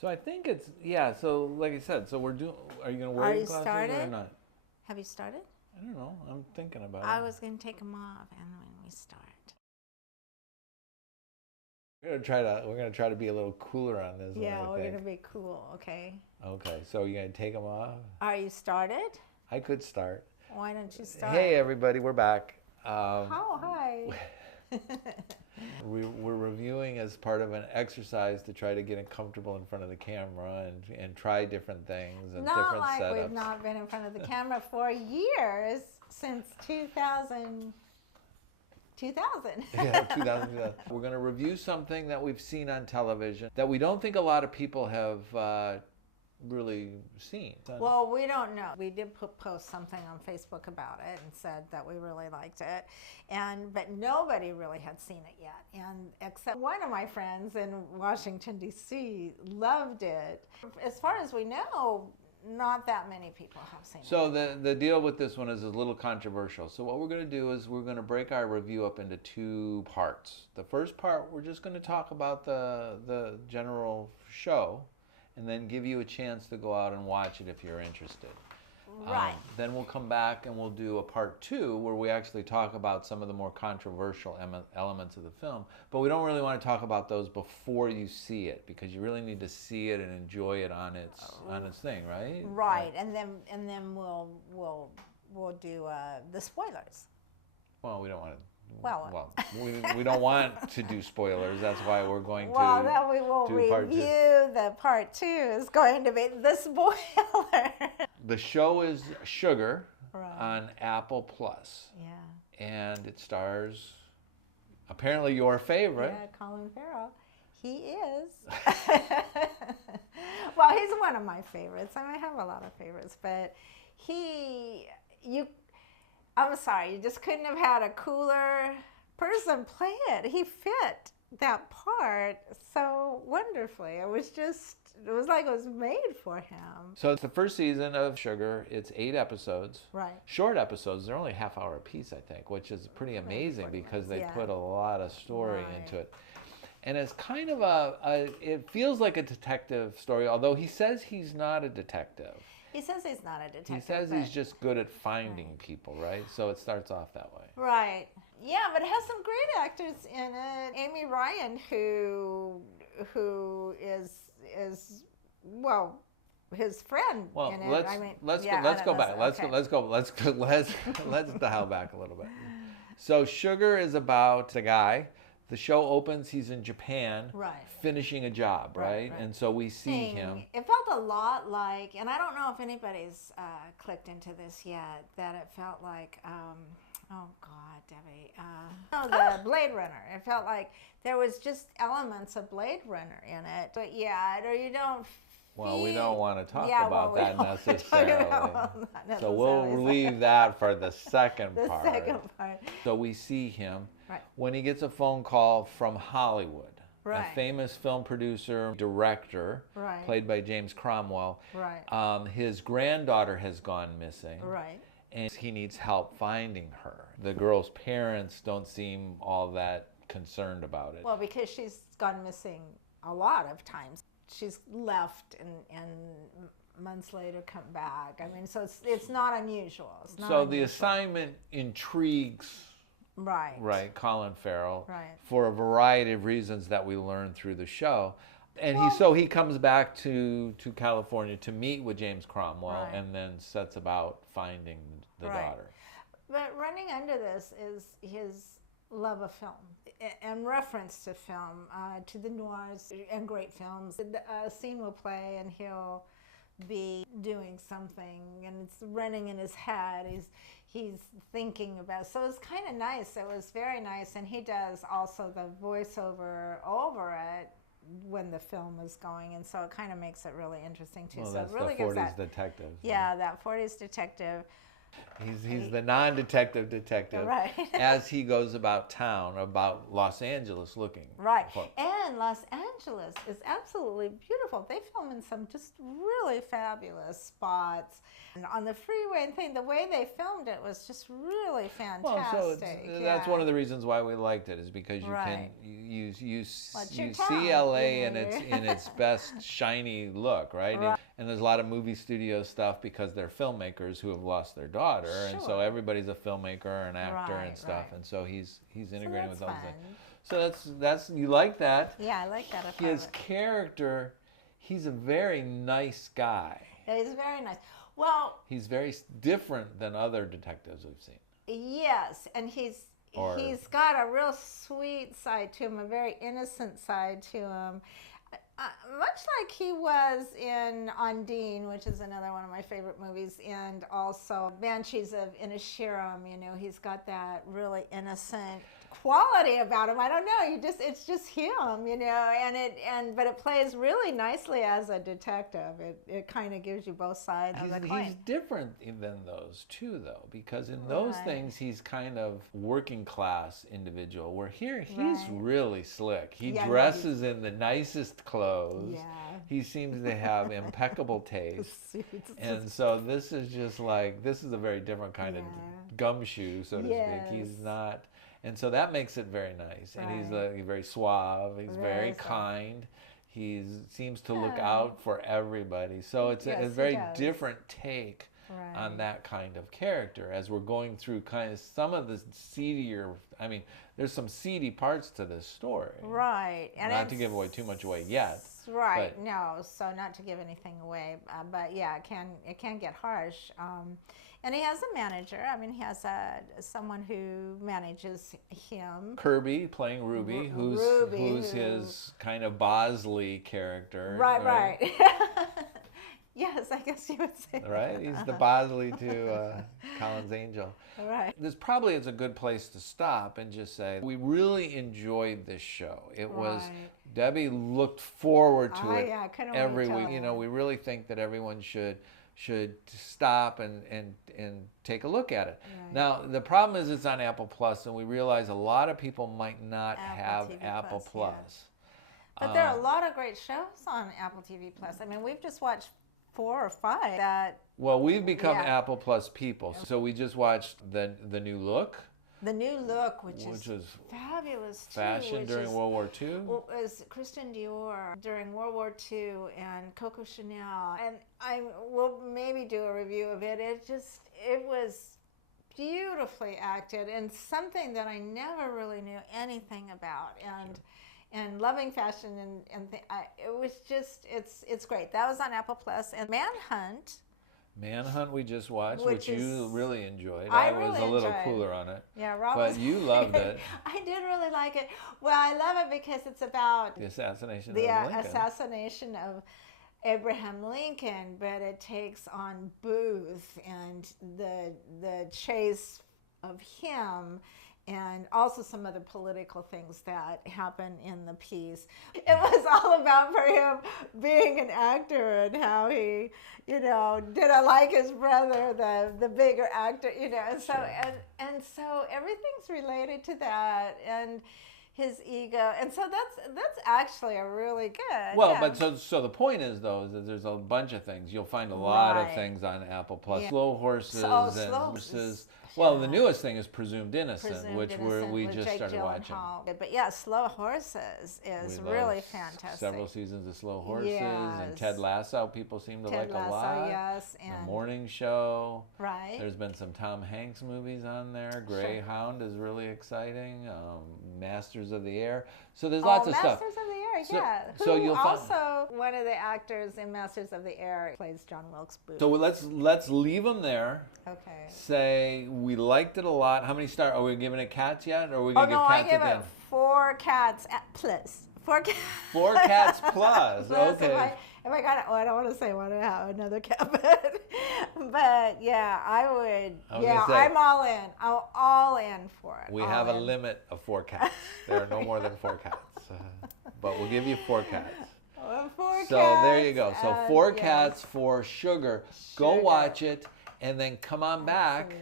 So I think it's, yeah, so like I said, so we're doing, are you going to wear Are your you glasses or started? not? Have you started? I don't know. I'm thinking about I it. was going to take them off, and when we start. We're gonna try to be a little cooler on this one, Yeah, I we're going think. to be cool, okay? Okay, so you're gonna take them off? Are you started? I could start. Why don't you start? Hey everybody, we're back. Oh, hi. We're reviewing as part of an exercise to try to get comfortable in front of the camera and try different things and Not different like setups. we've not been in front of the camera for years, since 2000. 2000. Yeah, 2000. We're going to review something that we've seen on television that we don't think a lot of people have really seen. Well, we don't know. We did post something on Facebook about it and said that we really liked it, but nobody really had seen it yet. And except one of my friends in Washington D.C. loved it. As far as we know, not that many people have seen it. So the deal with this one is a little controversial. So what we're going to do is we're going to break our review up into two parts. The first part, we're just going to talk about the general show, and then give you a chance to go out and watch it if you're interested. Right. Then we'll come back and we'll do a part two where we actually talk about some of the more controversial elements of the film. But we don't really want to talk about those before you see it, because you really need to see it and enjoy it on its thing, right? Right, and then we'll do the spoilers. Well, we don't want to. Well, we don't want to do spoilers. That's why we're going well, to. then we will do part two. review the part 2 is going to be the spoiler. The show is Sugar Right. on Apple Plus, Yeah. and it stars apparently your favorite. Yeah, Colin Farrell. He is. Well, he's one of my favorites. I mean, I have a lot of favorites, but I'm sorry, you just couldn't have had a cooler person play it. He fit that part so wonderfully. It was like it was made for him. So it's the first season of Sugar. It's 8 episodes. Right. Short episodes. They're only half-hour apiece, I think, which is pretty amazing because they put a lot of story into it. And it's kind of it feels like a detective story, although he says he's not a detective. He says he's not a detective. He says he's just good at finding people, right? So it starts off that way. Right. Yeah, but it has some great actors in it. Amy Ryan, who is well, his friend Well, in it. let's go back. Let's dial back a little bit. So Sugar is about a guy. The show opens, he's in Japan, finishing a job, right? And so we see him. It felt a lot like, and I don't know if anybody's clicked into this yet, that it felt like, oh God, Debbie, the Blade Runner. It felt like there was just elements of Blade Runner in it, but or you don't. Well, we don't want to talk about we that don't want to talk necessarily. about that So we'll leave that for the second part. The second part. So we see him when he gets a phone call from Hollywood. A famous film producer, director, played by James Cromwell. His granddaughter has gone missing. And he needs help finding her. The girl's parents don't seem all that concerned about it. Well, because she's gone missing a lot of times. She's left and months later come back. I mean, so it's not unusual. It's not unusual. The assignment intrigues Colin Farrell for a variety of reasons that we learn through the show. And he comes back to California to meet with James Cromwell and then sets about finding the daughter. But running under this is his love of film and reference to film, to the noirs and great films. A scene will play and he'll be doing something and it's running in his head. He's thinking about it. So it's kind of nice. It was very nice. And he does also the voiceover over it when the film is going, and so it kind of makes it really interesting too. Well, so that's it really the gives 40s detective. Yeah, that 40s detective He's the non-detective detective right. as he goes about town, about Los Angeles looking. Right. And Los Angeles is absolutely beautiful. They film in some just really fabulous spots. And on the freeway and thing, the way they filmed it was just really fantastic. Well, so that's one of the reasons why we liked it, is because you can you see LA in its best shiny look, right? Right. And there's a lot of movie studio stuff because they're filmmakers who have lost their daughter, and so everybody's a filmmaker, an actor, and stuff, and so he's integrating with those things. So that's you like that? Yeah, I like that. His character, he's a very nice guy. Yeah, he's very nice. Well, he's very different than other detectives we've seen. Yes, and he's got a real sweet side to him, a very innocent side to him. Much like he was in Undine, which is another one of my favorite movies, and also Banshees of Inisherin. You know, he's got that really innocent quality about him. I don't know. It's just him, you know, but it plays really nicely as a detective. It kind of gives you both sides of the coin. He's different than those too, though, because in those things he's kind of working class individual, where here he's really slick. He dresses in the nicest clothes. Yeah. He seems to have impeccable taste. And so this is a very different kind of gumshoe, so to speak. He's not. And so that makes it very nice. And he's very suave. He's very kind. He seems to look out for everybody. So it's a very different take on that kind of character as we're going through kind of some of the seedier, I mean, there's some seedy parts to this story. Right. And not to give away too much away yet. Right. No, so not to give anything away. But yeah, it can get harsh. And he has a manager. I mean, he has someone who manages him. Kirby playing Ruby, who's his kind of Bosley character. Right. Yes, I guess you would say that. Right? He's the Bosley to Colin's Angel. Right. This probably is a good place to stop and just say we really enjoyed this show. It was, Debbie looked forward to it every week. You know, we really think that everyone should stop and take a look at it. Right. Now, the problem is it's on Apple Plus, and we realize a lot of people might not have Apple Plus. Yeah. But there are a lot of great shows on Apple TV Plus. I mean, we've just watched 4 or 5 that... Well, we've become Apple Plus people. So we just watched the New Look. The New Look, which is fabulous too. Fashion during World War II. Well, it was Christian Dior during World War II and Coco Chanel. And I will maybe do a review of it. It was beautifully acted and something that I never really knew anything about. And loving fashion it was just, it's great. That was on Apple Plus. And Manhunt we just watched, which you really enjoyed. I was a little cooler on it. Yeah, Rob but you loved it. I did really like it. Well, I love it because it's about the assassination of Lincoln. Assassination of Abraham Lincoln, but it takes on Booth and the chase of him, and also some other political things that happen in the piece. It was all about, for him, being an actor and how he, did I like his brother, the bigger actor, and so and so everything's related to that, and his ego, and so that's actually a really good. Well, but so the point is though is that there's a bunch of things. You'll find a lot of things on Apple Plus. Yeah. Slow Horses and Horses. Well, the newest thing is Presumed Innocent, which we just started watching. But yeah, Slow Horses is really fantastic. Several seasons of Slow Horses, and Ted Lasso people seem to like a lot. Yes, and The Morning Show. Right. There's been some Tom Hanks movies on there. Greyhound is really exciting. Masters of the Air. So there's lots of stuff. Masters of the Air, yeah. So you'll also one of the actors in Masters of the Air plays John Wilkes Booth. So let's leave them there. Okay. Say we liked it a lot. How many stars? Are we giving it cats yet, or are we gonna give cats again? I give it 4 cats plus. 4 cats. 4 cats plus. Okay. If I got it, I don't want to say I want to have another cat, but yeah, I would. I'm all in. I'm all in for it. We have a limit of 4 cats. There are no more than 4 cats, but we'll give you 4 cats. 4 cats. So there you go. So 4 cats for Sugar. Go watch it. and then come on back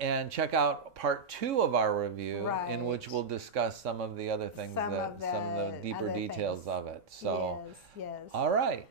and check out part 2 of our review, in which we'll discuss some of the other things, some of the deeper details of it. So, yes. All right.